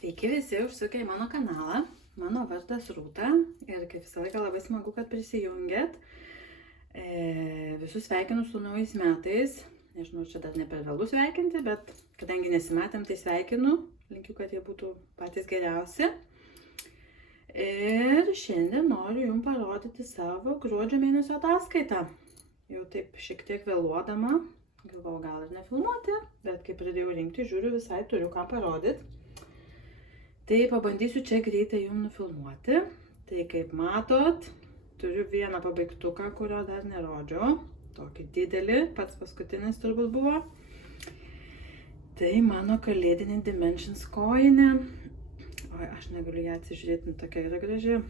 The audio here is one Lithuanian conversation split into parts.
Sveiki visi užsukę į mano kanalą. Mano vardas Rūta ir kaip visą laiką labai smagu, kad prisijungėt. Visus sveikinu su naujais metais. Nežinau, čia dar ne per vėlų sveikinti, bet kadangi nesimatėm, tai sveikinu. Linkiu, kad jie būtų patys geriausi. Ir šiandien noriu jums parodyti savo gruodžio mėnesio ataskaitą. Jau taip šiek tiek vėluodama. Galvojau gal ir nefilmuoti, bet kai pradėjau rinkti, žiūriu, visai turiu ką parodyti. Tai pabandysiu čia greitai jums nufilmuoti. Tai kaip matot, turiu vieną pabaigtuką, kurio dar nerodžiau. Tokį didelį, pats paskutinis turbūt buvo. Tai mano kalėdinė Dimensions kojinė. Oi, aš negaliu ją atsižiūrėti, tokia yra graži.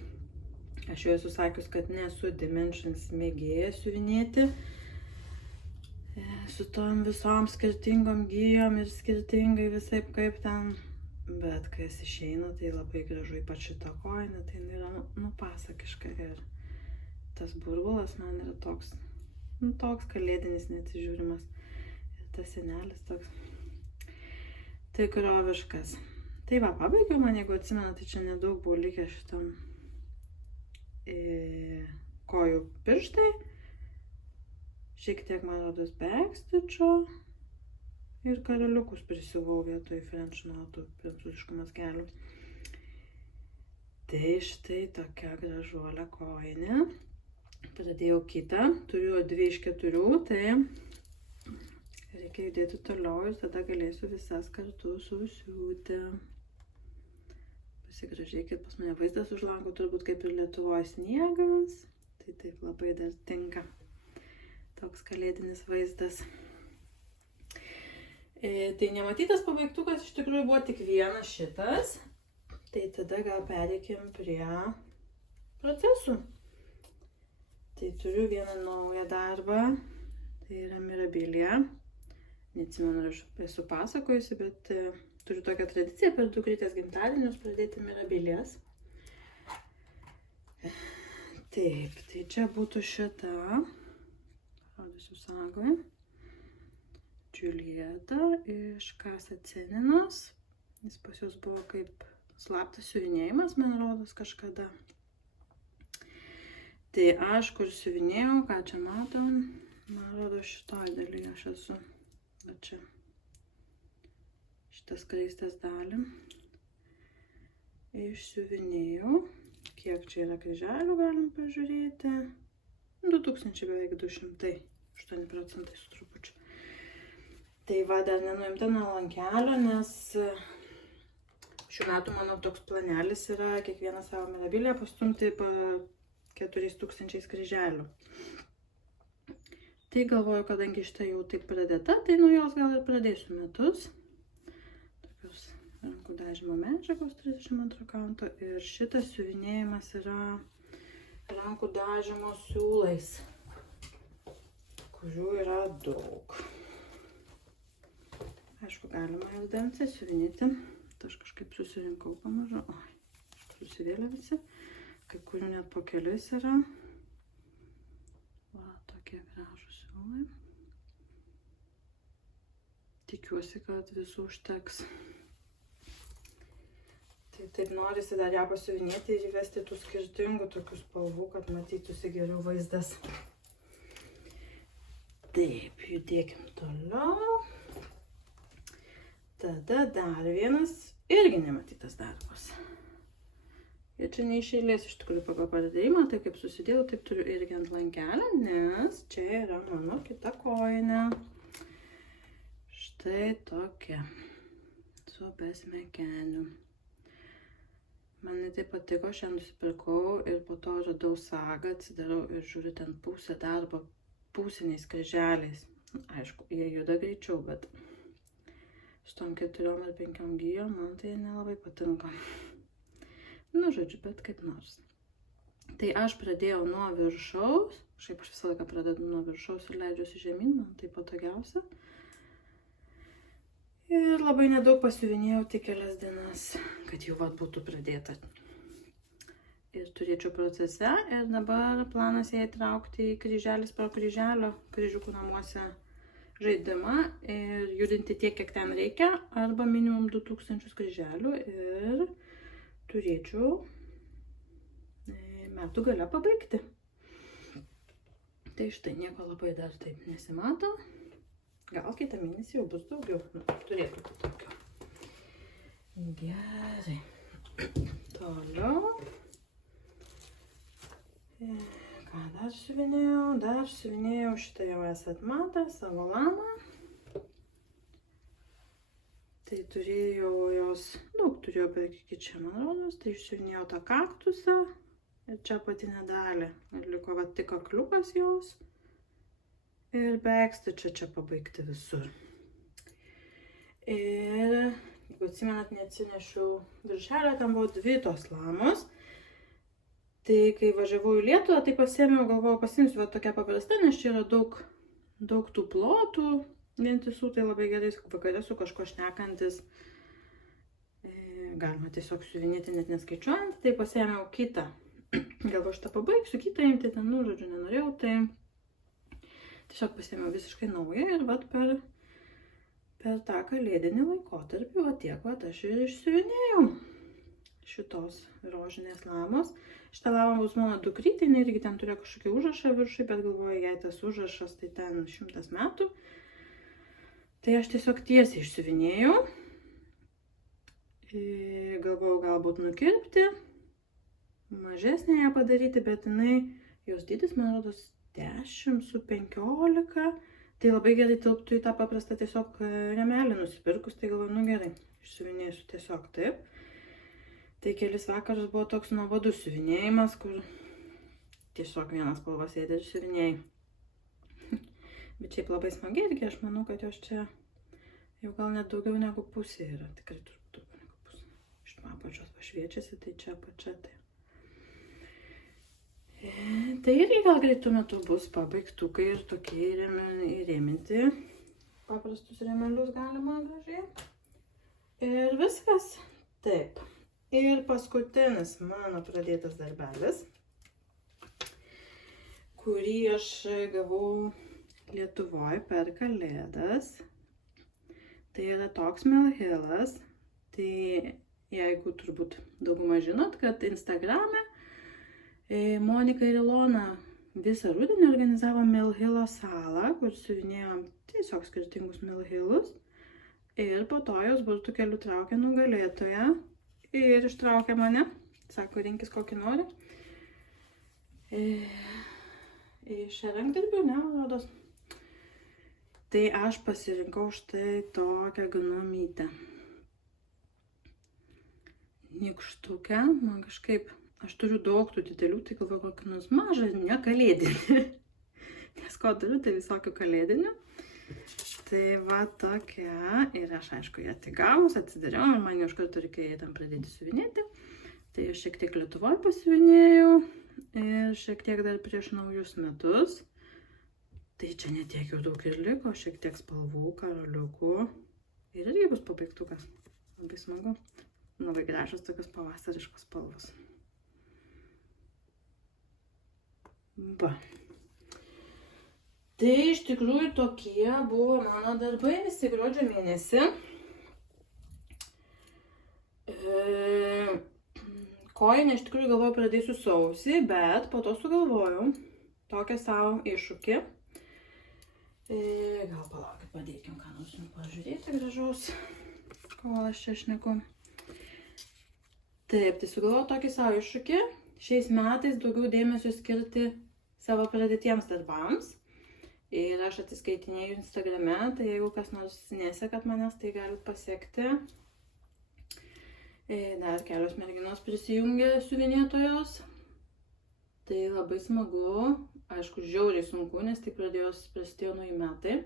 Aš jau esu sakius, kad nesu Dimensions mėgėja siuvinėti. Su tom visom skirtingom gijom ir skirtingai visaip kaip ten. Bet kai jis išeina, tai labai gražu, ypač šitą kojinę, tai yra nupasakiška. Ir tas burbulas man yra toks kalėdinis neatsižiūrimas. Ir tas senelis toks tikroviškas. Tai va, pabaigiau man, jeigu atsimenu, tai čia nedaug buvo likę šitam kojų pirštai. Šiek tiek, man rodos, backstitcho. Ir karaliukus prisiuvau vietoj French notų, prancūziškų mazgelių. Tai štai tokia gražuolė kojinė. Pradėjau kitą, turiu 2 iš 4, tai reikia judėti toliau ir tada galėsiu visas kartu susiūti. Pasigražėkit, pas mane vaizdas už lango, turbūt kaip ir Lietuvoje sniegas. Tai taip labai dar tinka. Toks kalėdinis vaizdas. Tai nematytas pabaigtukas iš tikrųjų buvo tik vienas šitas. Tai tada gal pereikim prie procesų. Tai turiu vieną naują darbą. Tai yra Mirabilia. Neatsimenu, aš esu pasakojusi, bet turiu tokią tradiciją per dukrytės gimtadienius pradėti Mirabilias. Taip, tai čia būtų šita. Rodysiu sagoje. Julieta iš Casa Ceninos. Jis pas jos buvo kaip slaptas siuvinėjimas, man rodos, kažkada. Tai aš kur siuvinėjau, ką čia matom, man rodos šitoj dalyje aš esu. Va čia. Šitas skraistės dalį. Išsiuvinėjau. Kiek čia yra kryželių, galim pažiūrėti. 2000 beveik 200. 8% su trupučiu. Tai va, dar nenuimta nuo lankelio, nes šių metų mano toks planelis yra kiekvieną savo Mirabilią pastumti 4000 kryželių. Tai galvoju, kadangi šitą jau taip pradėta, tai nuo jos gal ir pradėsiu metus. Tokios rankų dažymo medžiagos 32 kanto ir šitas siuvinėjimas yra rankų dažymo siūlais, kurių yra daug. Aišku, galima ir dantį siuvinėti. Tai aš kažkaip susirinkau pamažu. Oi, susivėlė visi. Kai kurių net po kelius yra. Va, tokie gražūs siūlai. Tikiuosi, kad visų užteks. Tai taip norisi dar ją pasiuvinėti ir įvesti tų skirtingų tokių spalvų, kad matytųsi geriau vaizdas. Taip, judėkim toliau. Tada dar vienas irgi nematytas darbas. Ir čia neišėlės iš tikrųjų pagal padėjimą, tai kaip susidėjau, taip turiu irgi ant lankelio, nes čia yra mano kita kojinė. Štai tokia. Su besmekeniu. Man tai patiko, aš ją nusipirkau ir po to radau sagą, atsidarau ir žiūriu ten pusę darbo pusiniais kryželiais. Aišku, jie juda greičiau, bet šitom 4 ar 5 gijom man tai nelabai patinka. Nu, žodžiu, bet kaip nors. Tai aš pradėjau nuo viršaus. Šiaip aš visą laiką pradedu nuo viršaus ir leidžiuosi žemyn, man tai patogiausia. Ir labai nedaug pasiuvinėjau tik kelias dienas, kad jau vat būtų pradėta. Ir turėčiau procese. Ir dabar planas ją įtraukti į kryželis pro kryželio kryžiukų namuose žaidimą ir judinti tiek, kiek ten reikia, arba minimum 2000 kryželių ir turėčiau metų gale pabaigti. Tai štai nieko labai dar taip nesimato. Gal kitą mėnesį jau bus daugiau. Turėtų būti daugiau. Gerai. Toliau. Ką dar siuvinėjau? Dar siuvinėjau, šitą jau esat matę, savo lamą. Tai turėjau jos, daug turėjau beveik iki čia, man rodos, tai išsiuvinėjau tą kaktusą ir čia apatinę dalį. Ir liko va tik kakliukas jos ir begsti čia pabaigti visur. Ir jeigu atsimenat, neatsinešiau viršelio, ten buvo 2 tos lamos. Tai kai važiavau į Lietuvą, tai pasiėmiau, galvojau, pasiimsiu va tokia paprasta, nes čia yra daug tų plotų vientisų, tai labai gerai vakare su kažko šnekantis. Galima tiesiog siuvinėti net neskaičiuojant, tai pasiėmiau kitą. Galvoju, šitą pabaigsiu, kitą imti, ten, žodžiu, nenorėjau, tai tiesiog pasiėmiau visiškai naują ir vat per tą kalėdinį laikotarpį, va tiek, va aš ir išsiuvinėjau šitos rožinės lamos. Šitą lamą bus mano dukrytė, irgi ten turėjo kažkokį užrašą viršui, bet galvoju, jei tas užrašas, tai ten 100 metų. Tai aš tiesiog tiesiai išsiuvinėjau. Galvojau galbūt nukirpti, mažesnę ją padaryti, bet jinai, jos dydis, man rodos, 10 su 15. Tai labai gerai tilptų į tą paprastą tiesiog remelį nusipirkus, tai galvoju, nu gerai, išsiuvinėsiu tiesiog taip. Tai kelis vakarus buvo toks nuobodus siuvinėjimas, kur tiesiog vienas spalvas sėdė ir siuvinėjai. Bet šiaip labai smagiai irgi, aš manau, kad jos čia jau gal net daugiau negu pusė yra. Tikrai turbūt daugiau negu pusė. Iš apačios pašviečiasi, tai čia apačia. Tai irgi gal greitų metų bus pabaigtukai ir tokie įrėminti. Paprastus rėmelius galima gražiai. Ir viskas. Taip. Ir paskutinis mano pradėtas darbelis, kurį aš gavau Lietuvoje per kalėdas. Tai yra toks Melhilas. Tai jeigu turbūt daugumą žinot, kad Instagrame Monika ir Ilona visą rudenį organizavo Melhilo salą, kur siuvinėjom tiesiog skirtingus Melhilus. Ir po to jos burtų keliu traukė nugalėtoją. Ir ištraukė mane, sako, rinkis kokį nori. Iš rankdarbių, ne, man rodos. Tai aš pasirinkau štai tokią gnomytę. Nykštukę, man kažkaip, aš turiu daug tų didelių, tai galvoju kokį nors mažą, ne kalėdinį. Nes ko turiu, tai visokių kalėdinių. Tai va tokia, ir aš aišku ją tik gavus, atsidariau ir man jau iš karto reikėjo tam pradėti siuvinėti. Tai aš šiek tiek Lietuvoje pasiuvinėjau ir šiek tiek dar prieš naujus metus. Tai čia netiek jau daug ir liko, šiek tiek spalvų, karoliukų. Ir irgi bus pabaigtukas. Labai smagu. Labai gražios tokios pavasariškos spalvos. Va. Tai iš tikrųjų tokie buvo mano darbai visi gruodžio mėnesį. Kojinę iš tikrųjų galvoju pradėsiu sausį, bet po to sugalvojau tokią savo iššūkį. Gal palaukit, padėkim, ką nors pažiūrėti gražaus, kol aš čia šneku. Taip, tai sugalvojau tokį savo iššūkį. Šiais metais daugiau dėmesio skirti savo pradėtiems darbams. Ir aš atsiskaitinėjau Instagrame, tai jeigu kas nors nesekat manęs, tai galit pasiekti. Dar kelios merginos prisijungė siuvinėtojos. Tai labai smagu, aišku, žiauriai sunku, nes tai prasidėjo nauji metai.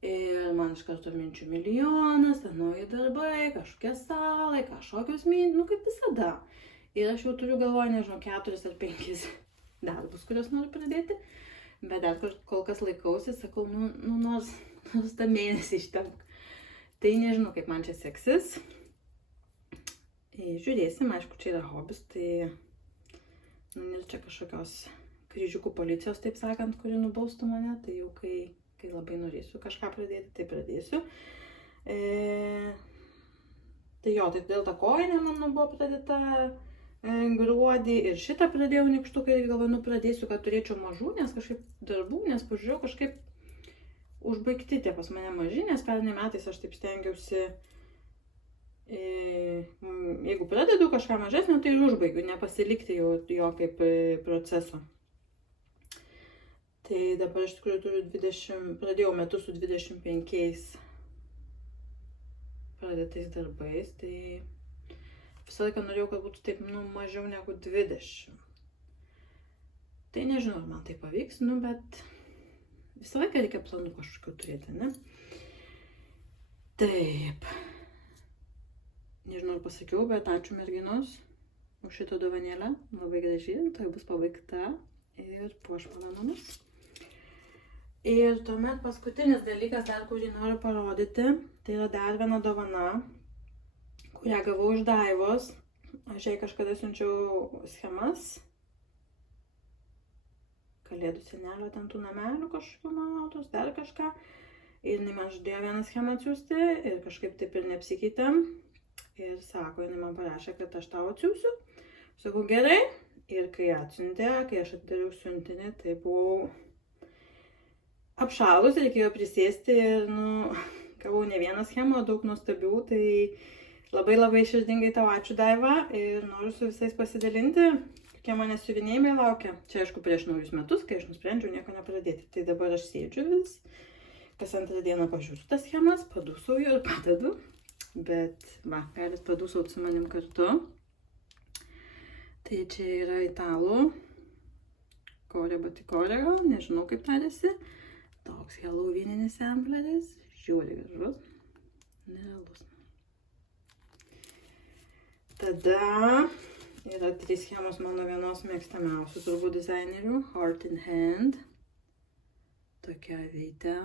Ir man iš karto minčių milijonas, ten nauji darbai, kažkokie salai, kažkokios mintis, nu kaip visada. Ir aš jau turiu galvoje, nežinau, 4 ar 5 darbus, kuriuos noriu pradėti. Bet dar kol kas laikausi, sakau, nors tą mėnesį ištempk. Tai nežinau, kaip man čia seksis. Žiūrėsim, aišku, čia yra hobis, tai ir čia kažkokios kryžiukų policijos, taip sakant, kuri nubaustų mane, tai jau kai kai labai norėsiu kažką pradėti, tai pradėsiu. Tai jo, tai dėl ta kojinė mano buvo pradėta gruodį ir šitą pradėjau nykštuką ir galvoju, pradėsiu, kad turėčiau mažų, nes kažkaip darbų, nes pažiūrėjau, kažkaip užbaigti tie pas mane maži, nes pernai metais aš taip stengiausi, jeigu pradedu kažką mažesnio, tai užbaigiu, nepasilikti jo kaip proceso. Tai dabar iš tikrųjų turiu pradėjau metus su 25 pradėtais darbais, tai visą laiką norėjau, kad būtų taip, mažiau negu 20. Tai nežinau, ar man tai pavyks, bet visą laiką reikia planų kažkokių turėti, ne? Taip. Nežinau, ar pasakiau, bet ačiū merginos už šitą dovanėlę. Labai graži, tai bus pabaigta ir puoš mano namus. Ir tuomet paskutinis dalykas, dar kurį noriu parodyti, tai yra dar viena dovana, kurią gavau iš Daivos. Aš jai kažkada siunčiau schemas. Kalėdų senelio ten tų namelių kažkokių manotos, dar kažką. Ir jinai man žadėjo vieną schemą atsiųsti ir kažkaip taip ir neapsikeitėm. Ir sako, jinai man parašė, kad aš tau atsiųsiu. Sakau, gerai. Ir kai atsiuntė, kai aš atidariau siuntinį, tai buvau apšalus, reikėjo prisėsti ir, gavau ne vieną schemą, daug nuostabių, tai labai širdingai tau ačiū, Daiva, ir noriu su visais pasidalinti, kokie manęs siuvinėjimai laukia. Čia, aišku, prieš naujus metus, kai aš nusprendžiau nieko nepradėti. Tai dabar aš sėdžiu vis, kas antrą dieną pažiūriu tas schemas, padūsauju ir padedu. Bet, galit padūsauti su manim kartu. Tai čia yra italų Korė Batikorė, nežinau kaip tarėsi. Toks halloweeninis sampleris, žiūri gražus, nerealus. Tada yra 3 schemos mano vienos mėgstamiausių turbūt dizainerių, Heart in Hand. Tokia avytė,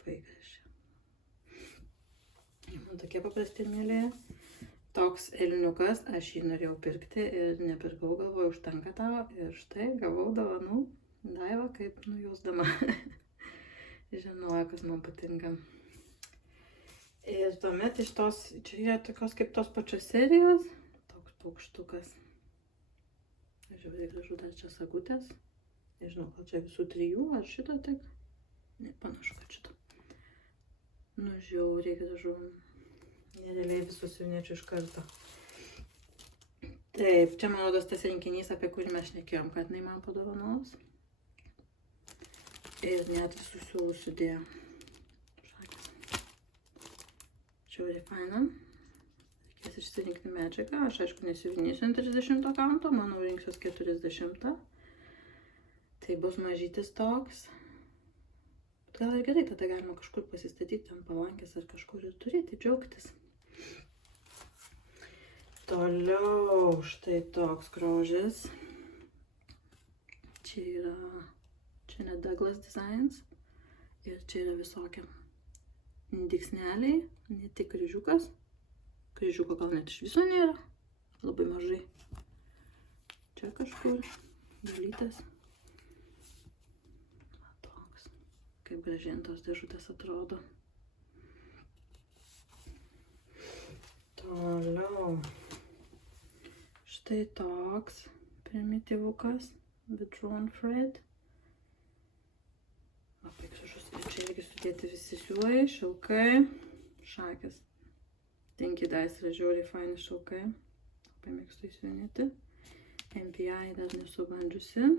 labai graži. Man tokie paprasti mėlė. Toks elniukas, aš jį norėjau pirkti ir nepirkau, galvoju, užtenka tavo. Ir štai gavau dovanų. Daiva kaip nujausdama. Žinojo, kas man patinka. Ir tuomet iš tos, čia yra tokios kaip tos pačios serijos. Toks paukštukas. Žiūrėk, gražu, dar čia sagutės. Nežinau, gal čia visų 3, ar šito tik? Ne, panašu, kad šito. Žiauriai gražu. Nerealiai visus siuvinėčiau iš karto. Taip, čia man rodos tas rinkinys, apie kurį mes šnekėjom, kad jinai man padovanos. Ir net visus siūlus sudėjo. Šakės. Žiauriai faina. Reikės išsirinkti medžiagą. Aš aišku nesiuvinėsiu ant 30 kanto, manau rinksiuos 40. Tai bus mažytis toks. Bet gal ir gerai, tada galima kažkur pasistatyti ant palankės ar kažkur ir turėti, džiaugtis. Toliau štai toks grožis. Čia ne Douglas Designs. Ir čia yra visokie dygsneliai, ne tik kryžiukas. Kryžiuko gal net iš viso nėra, labai mažai. Čia kažkur dalytas. Toks, kaip gražiai tos dėžutės atrodo. Toliau. Štai toks primityvukas, Withdrawn Thread. Labai gražus. Ir čia irgi sudėti visi siūlai, šilkai, šakės. Tinky Dice yra žiauriai faini šilkai. Labai mėgstu įsiuvinėti. MPI dar nesu bandžiusi.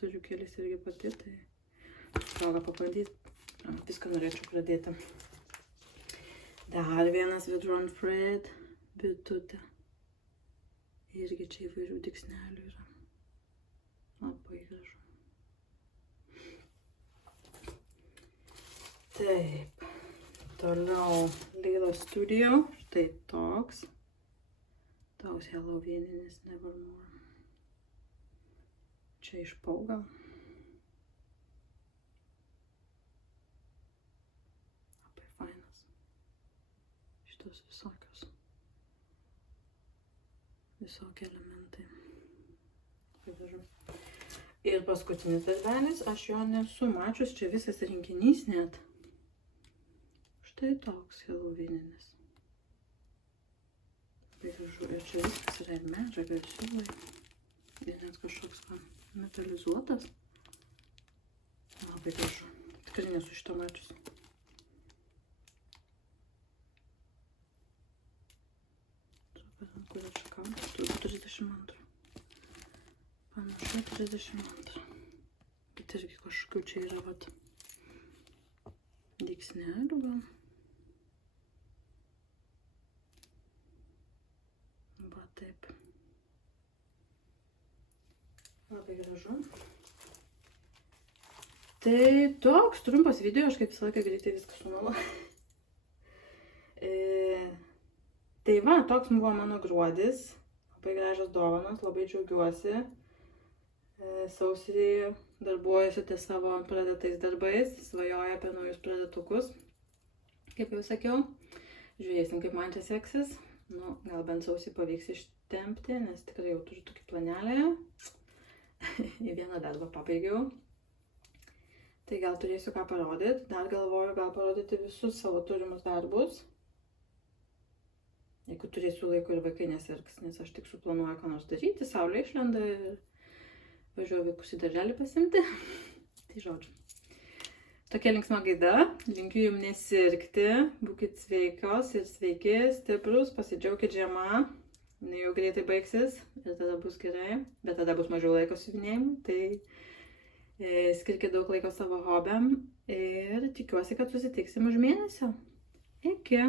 Turiu kelis irgi pati, tai progą pabandyti. Viską norėčiau pradėti. Dar vienas Withdrawn Thread, bitutė. Irgi čia įvairių dygsnelių yra. Labai gražu. Taip. Toliau Lilo Studio. Štai toks. Toks halloweeninis Nevermore. Čia iš Pauga. Labai fainas. Šitos visokios. Visokie elementai. Labai gražu. Ir paskutinis darbelis, aš jo nesu mačius, čia visas rinkinys net. Štai toks Halloweeninis. Labai gražu. Ir čia viskas yra ir medžiaga, ir siūlai. Ir net kažkoks metalizuotas. Labai gražu. Tikrai nesu šito mačius. Kur aš kampas? Turbūt 32. Panašu 32. Bet irgi kažkokių čia yra vat dygsnelių gal. Va taip. Labai gražu. Tai toks trumpas video, aš kaip visą laiką greitai viską sumalu. Tai va, toks buvo mano gruodis. Labai gražios dovanos, labai džiaugiuosi. Sausį darbuojuosi ties savo pradėtais darbais, svajoju apie naujus pradėtukus. Kaip jau sakiau, žiūrėsim, kaip man čia seksis. Nu, gal bent sausį pavyks ištempti, nes tikrai jau turiu tokį planelį. Į vieną darbą pabaigiau. Tai gal turėsiu ką parodyti. Dar galvoju, gal parodyti visus savo turimus darbus. Jeigu turėsiu laiko ir vaikai nesirgs, nes aš tik suplanuoju ką nors daryti, saulė išlenda ir važiuoju vaikus į darželį pasimti. Tai žodžiu. Tokia linksma gaida. Linkiu jums nesirgti. Būkit sveikos ir sveiki, stiprus, pasidžiaukit žiema. Jau greitai baigsis ir tada bus gerai, bet tada bus mažiau laiko siuvinėjimui. Tai skirkit daug laiko savo hobiam ir tikiuosi, kad susitiksim už mėnesio. Iki.